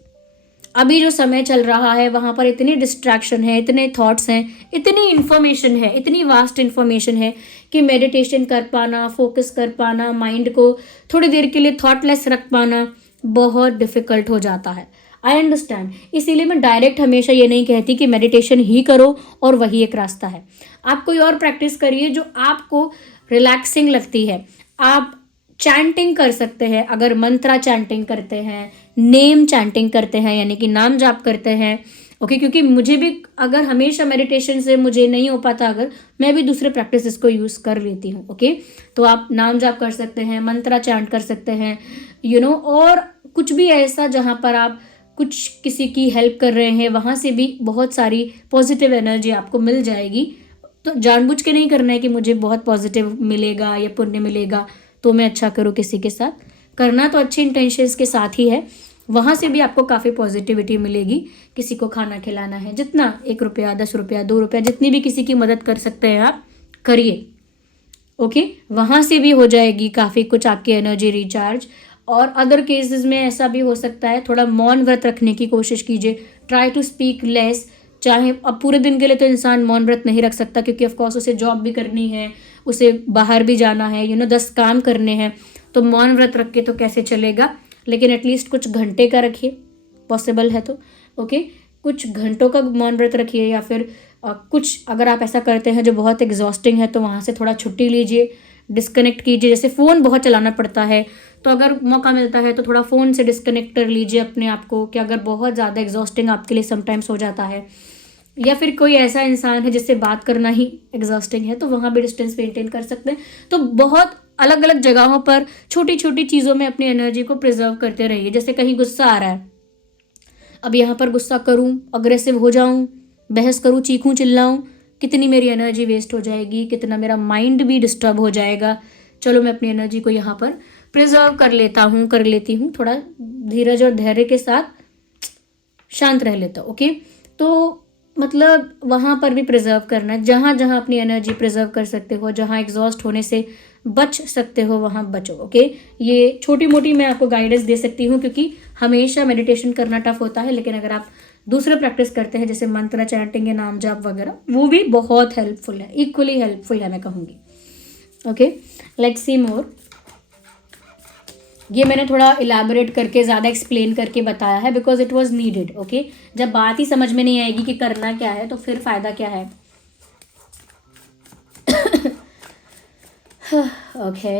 अभी जो समय चल रहा है वहाँ पर इतनी डिस्ट्रैक्शन है, इतने थॉट्स हैं, इतनी इन्फॉर्मेशन है, इतनी वास्ट इन्फॉर्मेशन है कि मेडिटेशन कर पाना, फोकस कर पाना, माइंड को थोड़ी देर के लिए थॉटलेस रख पाना बहुत डिफ़िकल्ट हो जाता है। I understand. इसीलिए मैं डायरेक्ट हमेशा ये नहीं कहती कि मेडिटेशन ही करो और वही एक रास्ता है। आप कोई और प्रैक्टिस करिए जो आपको रिलैक्सिंग लगती है। आप चैंटिंग कर सकते हैं, अगर मंत्रा चैंटिंग करते हैं, नेम चैंटिंग करते हैं, यानी कि नाम जाप करते हैं। ओके, क्योंकि मुझे भी अगर हमेशा मेडिटेशन से मुझे नहीं हो पाता, अगर मैं भी दूसरे प्रैक्टिसेस को यूज़ कर लेती हूँ। ओके, तो आप नाम जाप कर सकते हैं, मंत्रा चैंट कर सकते हैं, और कुछ भी ऐसा जहाँ पर आप कुछ किसी की हेल्प कर रहे हैं, वहाँ से भी बहुत सारी पॉजिटिव एनर्जी आपको मिल जाएगी। तो जानबूझ के नहीं करना है कि मुझे बहुत पॉजिटिव मिलेगा या पुण्य मिलेगा तो मैं अच्छा करूँ किसी के साथ। करना तो अच्छे इंटेंशंस के साथ ही है, वहाँ से भी आपको काफ़ी पॉजिटिविटी मिलेगी। किसी को खाना खिलाना है, जितना 1 रुपया, 10 रुपया, 2 रुपया, जितनी भी किसी की मदद कर सकते हैं आप करिए। ओके, वहाँ से भी हो जाएगी काफ़ी कुछ आपकी एनर्जी रिचार्ज। और अदर केसेस में ऐसा भी हो सकता है, थोड़ा मौन व्रत रखने की कोशिश कीजिए। Try to speak less. चाहे अब पूरे दिन के लिए तो इंसान मौन व्रत नहीं रख सकता, क्योंकि ऑफकोर्स उसे जॉब भी करनी है, उसे बाहर भी जाना है, 10 काम करने हैं। तो मौन व्रत रख के तो कैसे चलेगा, लेकिन एटलीस्ट कुछ घंटे का रखिए, पॉसिबल है तो। ओके, कुछ घंटों का मौन व्रत रखिए, या फिर कुछ अगर आप ऐसा करते हैं जो बहुत एग्जॉस्टिंग है तो वहाँ से थोड़ा छुट्टी लीजिए, डिस्कनेक्ट कीजिए। जैसे फ़ोन बहुत चलाना पड़ता है, तो अगर मौका मिलता है तो थोड़ा फ़ोन से डिस्कनेक्ट कर लीजिए अपने आप को, कि अगर बहुत ज़्यादा एग्जॉस्टिंग आपके लिए समटाइम्स हो जाता है, या फिर कोई ऐसा इंसान है जिससे बात करना ही एग्जॉस्टिंग है, तो वहाँ भी डिस्टेंस मेंटेन कर सकते हैं। तो बहुत अलग अलग जगहों पर छोटी छोटी चीज़ों में अपनी एनर्जी को प्रिजर्व करते रहिए। जैसे कहीं गुस्सा आ रहा है, अब यहाँ पर गुस्सा करूँ, अग्रेसिव हो जाऊँ, बहस करूँ, चीखूँ, चिल्लाऊँ, कितनी मेरी एनर्जी वेस्ट हो जाएगी, कितना मेरा माइंड भी डिस्टर्ब हो जाएगा। चलो मैं अपनी एनर्जी को यहाँ पर प्रिजर्व कर लेती हूँ, थोड़ा धीरज और धैर्य के साथ शांत रह लेता हूँ। ओके, तो मतलब वहाँ पर भी प्रिजर्व करना है। जहाँ जहाँ अपनी एनर्जी प्रिजर्व कर सकते हो, जहाँ एग्जॉस्ट होने से बच सकते हो, वहाँ बचो। ओके, ये छोटी मोटी मैं आपको गाइडेंस दे सकती हूँ, क्योंकि हमेशा मेडिटेशन करना टफ होता है, लेकिन अगर आप दूसरे प्रैक्टिस करते हैं जैसे मंत्र चैंटिंग या नाम जाप वगैरह, वो भी बहुत हेल्पफुल है, इक्वली हेल्पफुल है मैं कहूँगी। ओके, लेट्स सी मोर। ये मैंने थोड़ा इलैबोरेट करके, ज़्यादा एक्सप्लेन करके बताया है, because it was needed. Okay, जब बात ही समझ में नहीं आएगी कि करना क्या है, तो फिर फ़ायदा क्या है। Okay.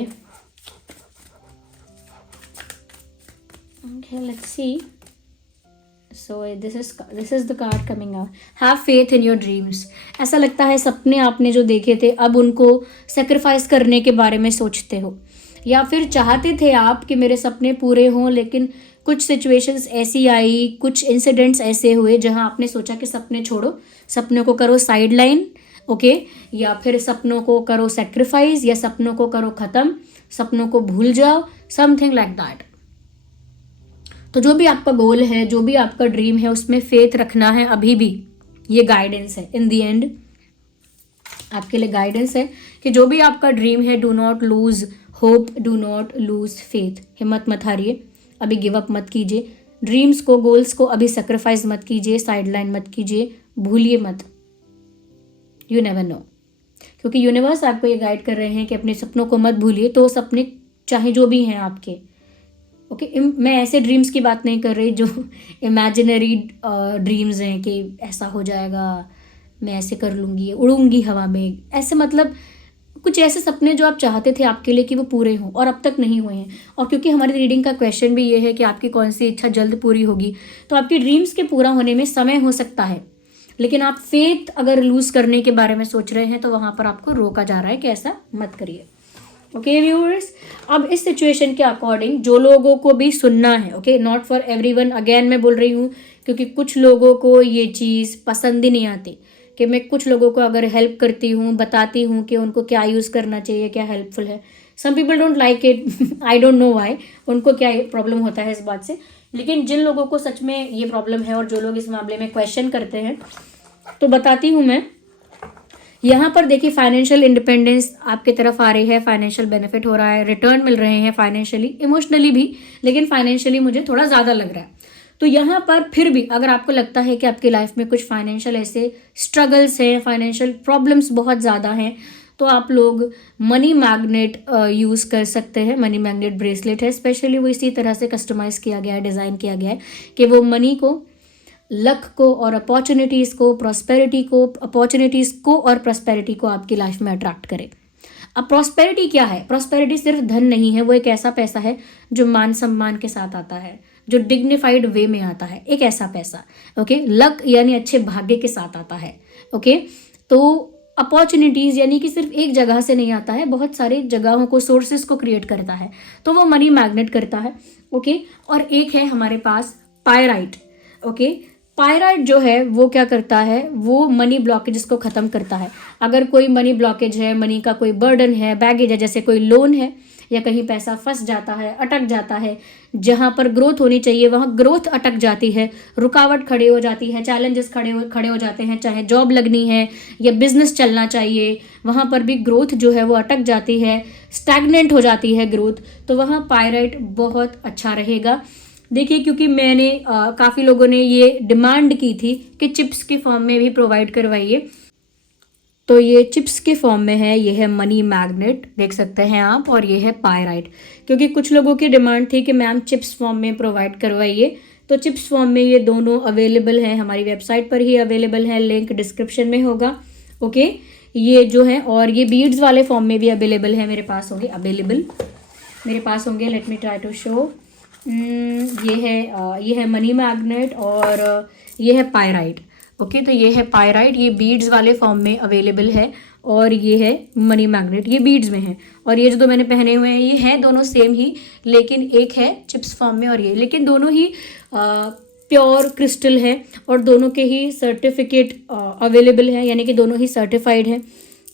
Okay, let's see. So this is the card coming out. Have faith in your dreams. ऐसा लगता है सपने आपने जो देखे थे, अब उनको सेक्रीफाइस करने के बारे में सोचते हो, या फिर चाहते थे आप कि मेरे सपने पूरे हों, लेकिन कुछ सिचुएशंस ऐसी आई, कुछ इंसिडेंट्स ऐसे हुए जहां आपने सोचा कि सपने छोड़ो, सपनों को करो साइड लाइन। ओके, या फिर सपनों को करो सेक्रीफाइस, या सपनों को करो ख़त्म, सपनों को भूल जाओ, समथिंग लाइक दैट। तो जो भी आपका गोल है, जो भी आपका ड्रीम है, उसमें फेथ रखना है अभी भी। ये गाइडेंस है, इन द एंड आपके लिए गाइडेंस है कि जो भी आपका ड्रीम है, do not lose hope, do not lose faith. हिम्मत मत हारिए, अभी गिव अप मत कीजिए, ड्रीम्स को, गोल्स को अभी सेक्रीफाइस मत कीजिए, साइडलाइन मत कीजिए, भूलिए मत। यू नेवर नो, क्योंकि यूनिवर्स आपको ये गाइड कर रहे हैं कि अपने सपनों को मत भूलिए। तो सपने चाहे जो भी हैं आपके, ओके, मैं ऐसे ड्रीम्स की बात नहीं कर रही जो इमेजिनरी ड्रीम्स हैं कि ऐसा हो जाएगा, मैं ऐसे कर लूँगी, उड़ूंगी हवा में, ऐसे मतलब कुछ ऐसे सपने जो आप चाहते थे आपके लिए कि वो पूरे हों और अब तक नहीं हुए हैं। और क्योंकि हमारी रीडिंग का क्वेश्चन भी ये है कि आपकी कौन सी इच्छा जल्द पूरी होगी, तो आपकी ड्रीम्स के पूरा होने में समय हो सकता है, लेकिन आप फेथ अगर लूज करने के बारे में सोच रहे हैं तो वहाँ पर आपको रोका जा रहा है कि ऐसा मत करिए। ओके व्यूअर्स, अब इस सिचुएशन के अकॉर्डिंग जो लोगों को भी सुनना है, okay, not for everyone, again मैं बोल रही हूँ, क्योंकि कुछ लोगों को ये चीज़ पसंद ही नहीं आती कि मैं कुछ लोगों को अगर हेल्प करती हूँ, बताती हूँ कि उनको क्या यूज़ करना चाहिए, क्या हेल्पफुल है। Some people don't like it, I don't know why, उनको क्या प्रॉब्लम होता है इस बात से। लेकिन जिन लोगों को सच में ये प्रॉब्लम है और जो लोग इस मामले में क्वेश्चन करते हैं, तो बताती हूँ मैं। यहाँ पर देखिए, फाइनेंशियल इंडिपेंडेंस आपकी तरफ आ रही है, फाइनेंशियल बेनिफिट हो रहा है, रिटर्न मिल रहे हैं फाइनेंशियली, इमोशनली भी, लेकिन फाइनेंशियली मुझे थोड़ा ज़्यादा लग रहा है। तो यहाँ पर फिर भी अगर आपको लगता है कि आपकी लाइफ में कुछ फाइनेंशियल ऐसे स्ट्रगल्स हैं, फाइनेंशियल प्रॉब्लम्स बहुत ज़्यादा हैं, तो आप लोग मनी मैग्नेट यूज़ कर सकते हैं। मनी मैग्नेट ब्रेसलेट है, स्पेशली वो इसी तरह से कस्टमाइज़ किया गया है, डिज़ाइन किया गया है कि वो मनी को, लक को और अपॉर्चुनिटीज़ को, अपॉर्चुनिटीज़ को और प्रॉस्पेरिटी को आपकी लाइफ में अट्रैक्ट करे। अब प्रॉस्पेरिटी क्या है? प्रॉस्पेरिटी सिर्फ धन नहीं है, वो एक ऐसा पैसा है जो मान सम्मान के साथ आता है, जो डिग्निफाइड वे में आता है, एक ऐसा पैसा। ओके, लक यानी अच्छे भाग्य के साथ आता है। ओके, तो अपॉर्चुनिटीज़ यानी कि सिर्फ एक जगह से नहीं आता है, बहुत सारी जगहों को, सोर्सेज को क्रिएट करता है, तो वो मनी मैग्नेट करता है। ओके, और एक है हमारे पास पायराइट। ओके, पायराइट जो है वो क्या करता है, वो मनी ब्लॉकेज को ख़त्म करता है। अगर कोई मनी ब्लॉकेज है, मनी का कोई बर्डन है, बैगेज है, जैसे कोई लोन है, या कहीं पैसा फंस जाता है, अटक जाता है, जहाँ पर ग्रोथ होनी चाहिए वहाँ ग्रोथ अटक जाती है, रुकावट खड़ी हो जाती है, चैलेंजेस खड़े हो जाते हैं, चाहे जॉब लगनी है या बिजनेस चलना चाहिए, वहाँ पर भी ग्रोथ जो है वो अटक जाती है, स्टैग्नेंट हो जाती है ग्रोथ, तो वहाँ पायराइट बहुत अच्छा रहेगा। देखिए, क्योंकि मैंने काफ़ी लोगों ने ये डिमांड की थी कि चिप्स के फॉर्म में भी प्रोवाइड करवाइए, तो ये चिप्स के फॉर्म में है। ये है मनी मैग्नेट, देख सकते हैं आप, और ये है पायराइट। क्योंकि कुछ लोगों की डिमांड थी कि मैम चिप्स फॉर्म में प्रोवाइड करवाइए, तो चिप्स फॉर्म में ये दोनों अवेलेबल हैं, हमारी वेबसाइट पर ही अवेलेबल है, लिंक डिस्क्रिप्शन में होगा। ओके, ये जो है, और ये बीड्स वाले फॉर्म में भी अवेलेबल है, मेरे पास होंगे। Let me try to show. ये है मनी मैग्नेट और ये है पायराइट। ओके, तो ये है पायराइट, ये बीड्स वाले फॉर्म में अवेलेबल है, और ये है मनी मैग्नेट, ये बीड्स में है। और ये जो मैंने पहने हुए हैं ये हैं दोनों सेम ही, लेकिन एक है चिप्स फॉर्म में और ये, लेकिन दोनों ही प्योर क्रिस्टल है और दोनों के ही सर्टिफिकेट अवेलेबल है, यानी कि दोनों ही सर्टिफाइड हैं।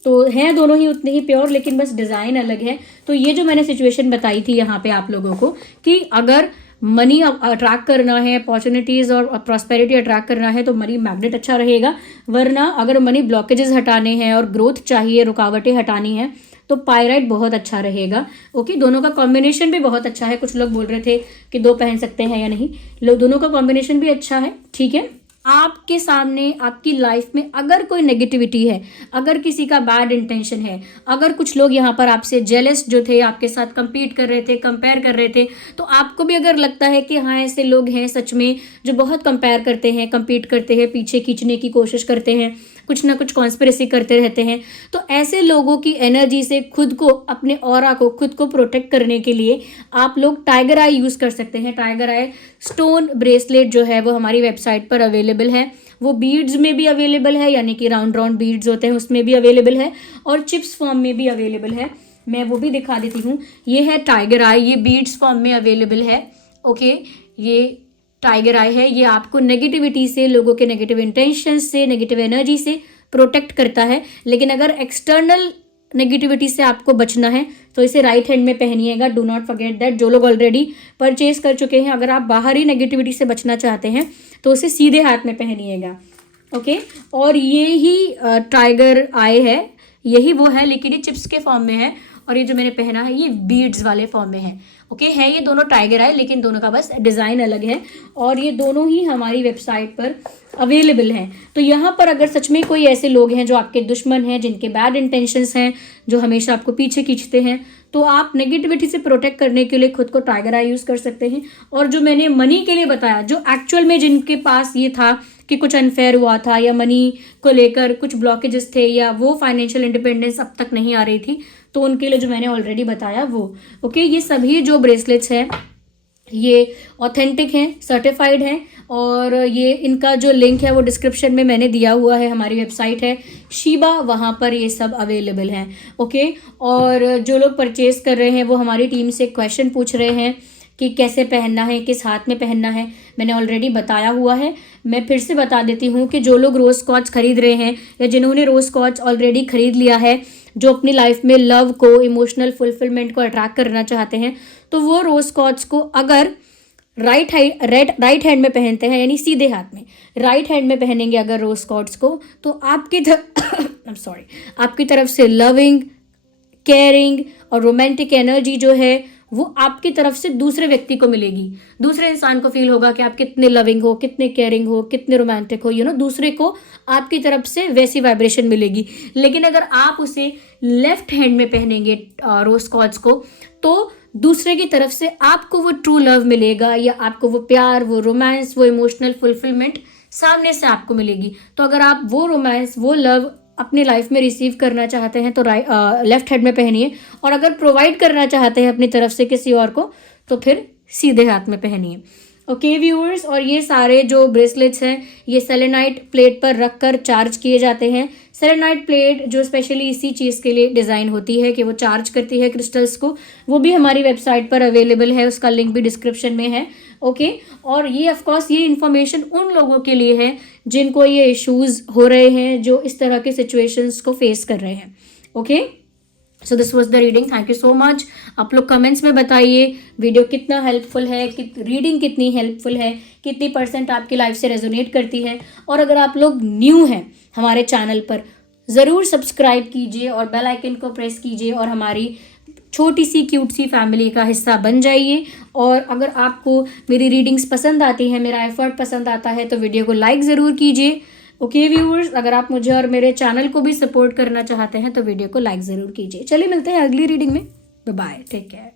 तो हैं दोनों ही उतने ही प्योर, लेकिन बस डिज़ाइन अलग है। तो ये जो मैंने सिचुएशन बताई थी यहाँ पे आप लोगों को कि अगर मनी अट्रैक्ट करना है, अपॉर्चुनिटीज़ और प्रॉस्पेरिटी अट्रैक्ट करना है, तो मनी मैग्नेट अच्छा रहेगा। वरना अगर मनी ब्लॉकेजेस हटाने हैं और ग्रोथ चाहिए, रुकावटें हटानी है, तो पायराइट बहुत अच्छा रहेगा। ओके, दोनों का कॉम्बिनेशन भी बहुत अच्छा है। कुछ लोग बोल रहे थे कि दो पहन सकते हैं या नहीं, लोग दोनों का कॉम्बिनेशन भी अच्छा है। ठीक है, आपके सामने आपकी लाइफ में अगर कोई नेगेटिविटी है, अगर किसी का बैड इंटेंशन है, अगर कुछ लोग यहाँ पर आपसे जेलस जो थे, आपके साथ compete कर रहे थे, कंपेयर कर रहे थे, तो आपको भी अगर लगता है कि हाँ ऐसे लोग हैं सच में जो बहुत कंपेयर करते हैं, compete करते हैं, पीछे खींचने की कोशिश करते हैं, कुछ ना कुछ कॉन्स्पिरेसी करते रहते हैं, तो ऐसे लोगों की एनर्जी से खुद को, अपने ऑरा को, खुद को प्रोटेक्ट करने के लिए आप लोग टाइगर आई यूज़ कर सकते हैं। टाइगर आई स्टोन ब्रेसलेट जो है वो हमारी वेबसाइट पर अवेलेबल है। वो बीड्स में भी अवेलेबल है, यानी कि राउंड राउंड बीड्स होते हैं उसमें भी अवेलेबल है, और चिप्स फॉर्म में भी अवेलेबल है। मैं वो भी दिखा देती हूँ। ये है टाइगर आई, ये बीड्स फॉर्म में अवेलेबल है। ओके, ये टाइगर आई है, ये आपको नेगेटिविटी से, लोगों के नेगेटिव इंटेंशन से, नेगेटिव एनर्जी से प्रोटेक्ट करता है। लेकिन अगर एक्सटर्नल नेगेटिविटी से आपको बचना है तो इसे राइट हैंड में पहनिएगा। Do not forget that. जो लोग ऑलरेडी परचेज कर चुके हैं, अगर आप बाहरी नेगेटिविटी से बचना चाहते हैं तो उसे सीधे हाथ में पहनिएगा। ओके, और ये ही टाइगर आई है, यही वो है, लेकिन ये चिप्स के फॉर्म में है, और ये जो मैंने पहना है ये बीड्स वाले फॉर्म में है। ओके, है ये दोनों टाइगर आई, लेकिन दोनों का बस डिज़ाइन अलग है, और ये दोनों ही हमारी वेबसाइट पर अवेलेबल हैं। तो यहाँ पर अगर सच में कोई ऐसे लोग हैं जो आपके दुश्मन हैं, जिनके बैड इंटेंशंस हैं, जो हमेशा आपको पीछे खींचते हैं, तो आप नेगेटिविटी से प्रोटेक्ट करने के लिए खुद को टाइगर आई यूज़ कर सकते हैं। और जो मैंने मनी के लिए बताया, जो एक्चुअल में जिनके पास ये था कि कुछ अनफेयर हुआ था, या मनी को लेकर कुछ ब्लॉकेजेस थे, या वो फाइनेंशियल इंडिपेंडेंस अब तक नहीं आ रही थी, तो उनके लिए जो मैंने ऑलरेडी बताया वो। ओके, ये सभी जो ब्रेसलेट्स हैं ये ऑथेंटिक हैं, सर्टिफाइड हैं, और ये इनका जो लिंक है वो डिस्क्रिप्शन में मैंने दिया हुआ है। हमारी वेबसाइट है शीबा, वहाँ पर ये सब अवेलेबल हैं। ओके, और जो लोग परचेज कर रहे हैं वो हमारी टीम से क्वेश्चन पूछ रहे हैं कि कैसे पहनना है, किस हाथ में पहनना है, मैंने ऑलरेडी बताया हुआ है। मैं फिर से बता देती हूँ कि जो लोग रोज़ स्कॉच खरीद रहे हैं, या जिन्होंने रोज़ स्कॉच ऑलरेडी खरीद लिया है, जो अपनी लाइफ में लव को, इमोशनल फुलफिलमेंट को अट्रैक्ट करना चाहते हैं, तो वो रोज़ स्कॉच को अगर राइट हैंड में पहनते हैं, यानी सीधे हाथ में राइट हैंड में पहनेंगे अगर रोज़ स्कॉच को, तो आपकी तरफ से लविंग, केयरिंग और रोमांटिक एनर्जी जो है वो आपकी तरफ से दूसरे व्यक्ति को मिलेगी। दूसरे इंसान को फील होगा कि आप कितने लविंग हो, कितने केयरिंग हो, कितने रोमांटिक हो, दूसरे को आपकी तरफ से वैसी वाइब्रेशन मिलेगी। लेकिन अगर आप उसे लेफ्ट हैंड में पहनेंगे रोज स्कॉच को, तो दूसरे की तरफ से आपको वो ट्रू लव मिलेगा, या आपको वो प्यार, वो रोमांस, वो इमोशनल फुलफिलमेंट सामने से आपको मिलेगी। तो अगर आप वो रोमांस, वो लव अपनी लाइफ में रिसीव करना चाहते हैं तो लेफ्ट हैंड में पहनिए, और अगर प्रोवाइड करना चाहते हैं अपनी तरफ से किसी और को तो फिर सीधे हाथ में पहनिए। ओके व्यूअर्स, और ये सारे जो ब्रेसलेट्स हैं ये सेलेनाइट प्लेट पर रखकर चार्ज किए जाते हैं। सेलेनाइट प्लेट जो स्पेशली इसी चीज़ के लिए डिज़ाइन होती है कि वो चार्ज करती है क्रिस्टल्स को, वो भी हमारी वेबसाइट पर अवेलेबल है, उसका लिंक भी डिस्क्रिप्शन में है। ओके, और ये ऑफकोर्स ये इन्फॉर्मेशन उन लोगों के लिए है जिनको ये इश्यूज़ हो रहे हैं, जो इस तरह के सिचुएशंस को फेस कर रहे हैं। Okay, so this was the reading. Thank you so much. आप लोग कमेंट्स में बताइए वीडियो कितना हेल्पफुल है, रीडिंग कितनी हेल्पफुल है, कितनी % आपकी लाइफ से रेजोनेट करती है। और अगर आप लोग न्यू हैं हमारे चैनल पर, ज़रूर सब्सक्राइब कीजिए और बेल आइकन को प्रेस कीजिए और हमारी छोटी सी क्यूट सी फैमिली का हिस्सा बन जाइए। और अगर आपको मेरी रीडिंग्स पसंद आती है, मेरा एफर्ट पसंद आता है, तो वीडियो को लाइक ज़रूर कीजिए। ओके व्यूअर्स, अगर आप मुझे और मेरे चैनल को भी सपोर्ट करना चाहते हैं तो वीडियो को लाइक ज़रूर कीजिए। चलिए मिलते हैं अगली रीडिंग में। Bye bye, take care.